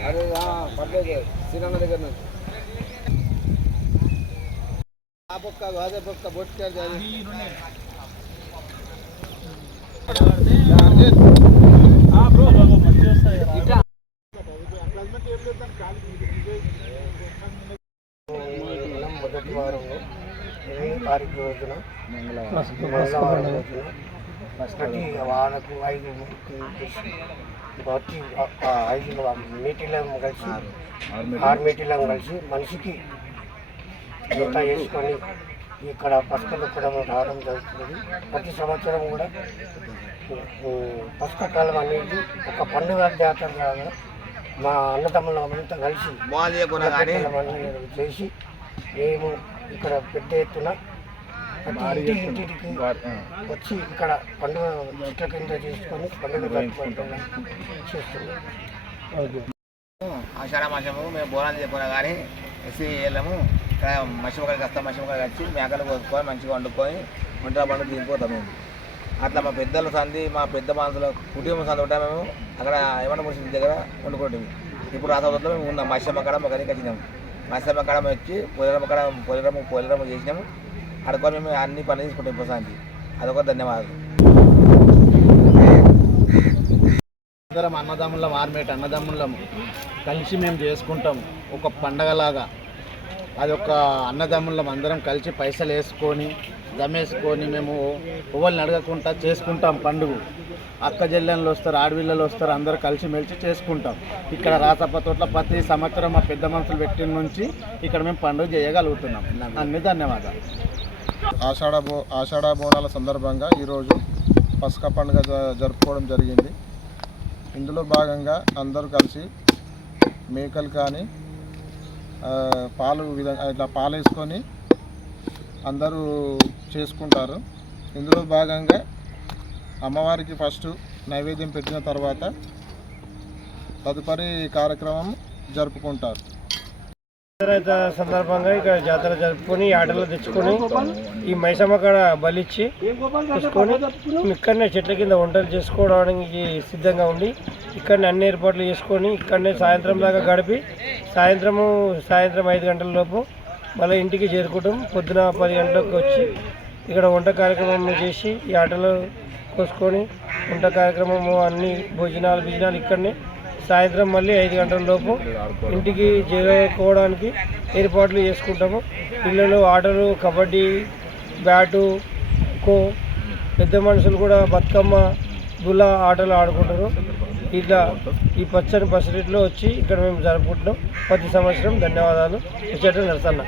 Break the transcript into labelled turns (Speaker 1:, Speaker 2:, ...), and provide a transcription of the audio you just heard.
Speaker 1: అరే పర్లేదు శ్రీరామ దగ్గర
Speaker 2: నుంచి ఆ పక్క అదే పక్క బొట్టుకారు తారీఖు రోజున మంగళవారం రోజున ప్రతి వాళ్ళకు ఐదు ప్రతి ఆ ఐదు మీటింగ్లను కలిసి ఆరు. మీటింగ్లను కలిసి మనిషికి జత వేసుకొని ఇక్కడ పసుకలు కూడా రావడం జరుగుతుంది. ప్రతి సంవత్సరం కూడా పసుక కాలం అనేది ఒక పండుగ జాతర లాగా మా అన్నదమ్ములు అంతా కలిసి చేసి మేము ఇక్కడ పెద్ద ఎత్తున వచ్చి ఇక్కడ పండుగ చెట్ల కింద చేసుకొని పండుగ జరుపుకుంటున్నాం చేస్తున్నాం.
Speaker 1: ఆషాఢ మాసము మేము బోనాలు చెప్పుకున్నా కానీ ఎస్సీ వెళ్ళము ఇక్కడ మసిమకాయలు వస్తాం మసిమకాయలు వచ్చి మేకలు కోసుకొని మంచిగా వండుకొని వంట పండుగ తినిపోతాం మేము. అట్లా మా పెద్దల సంది మా పెద్ద మనుషుల కుటుంబం సంది ఉంటాం మేము. అక్కడ ఏమన్నా మున్సిపల్ దగ్గర వండుకుంటాం. ఇప్పుడు ఆ సంవత్సరంలో మేము ఉన్నాం. మత్స్యమ్మ కాడ మొక్కడికి వచ్చినాము మత్స్యమ్మ కాడ వచ్చి పొలిరమ్మ కాడ పొలిరమ్మ పొలిరమ్మ చేసినాము. అడుకొని మేము అన్ని పనులు తీసుకుంటాం ఇప్పుడు సంది అదొక ధన్యవాదాలు
Speaker 3: అందరం అన్నదమ్ములం ఆర్మేట్ అన్నదమ్ములం కలిసి మేము చేసుకుంటాం. ఒక పండగలాగా. అది ఒక అన్నదమ్ములం అందరం కలిసి పైసలు వేసుకొని జమేసుకొని మేము పువ్వుల్ని అడగకుండా చేసుకుంటాం పండుగ. అక్క జల్లెళ్ళు వస్తారు ఆడవిళ్ళలు వస్తారు అందరూ కలిసి మెలిసి చేసుకుంటాం. ఇక్కడ రాసప్ప తోట్ల ప్రతి సంవత్సరం మా పెద్ద మనుషులు పెట్టిన నుంచి ఇక్కడ మేము పండుగ చేయగలుగుతున్నాం. అన్ని ధన్యవాదాలు.
Speaker 4: ఆషాఢ బో ఆషాఢ బోనాల సందర్భంగా ఈరోజు పసుక పండుగ జ- జరుపుకోవడం జరిగింది. ఇందులో భాగంగా అందరూ కలిసి మేకలు కానీ పాలు విధంగా ఇట్లా పాలు వేసుకొని అందరూ చేసుకుంటారు. ఇందులో భాగంగా అమ్మవారికి ఫస్ట్ నైవేద్యం పెట్టిన తర్వాత తదుపరి కార్యక్రమం జరుపుకుంటారు.
Speaker 5: సందర్భంగా ఇక్కడ జాతర జరుపుకొని ఆటలు తెచ్చుకొని ఈ మైసమ్మ కాడ బలిచ్చి తీసుకొని ఇక్కడనే చెట్ల కింద వంటలు చేసుకోవడానికి సిద్ధంగా ఉండి ఇక్కడనే అన్ని ఏర్పాట్లు చేసుకొని ఇక్కడనే సాయంత్రం దాకా గడిపి సాయంత్రము సాయంత్రం ఐదు గంటల లోపు మళ్ళీ ఇంటికి చేరుకుంటాం పొద్దున పది గంటలకు వచ్చి ఇక్కడ వంట కార్యక్రమం చేసి ఈ ఆటలు కోసుకొని వంట కార్యక్రమము అన్ని భోజనాలు భోజనాలు ఇక్కడనే సాయంత్రం మళ్ళీ ఐదు గంటల లోపు ఇంటికి చేరుకోవడానికి ఏర్పాట్లు చేసుకుంటాము. పిల్లలు ఆటలు కబడ్డీ బ్యాటు ఖో పెద్ద మనుషులు కూడా బతుకమ్మ గులా ఆటలు ఆడుకుంటారు. ఇట్లా ఈ పచ్చని పసిరిట్లో వచ్చి ఇక్కడ మేము జరుపుకుంటున్నాం. ప్రతి సంవత్సరం ధన్యవాదాలు. ఇచ్చట నరసన్న.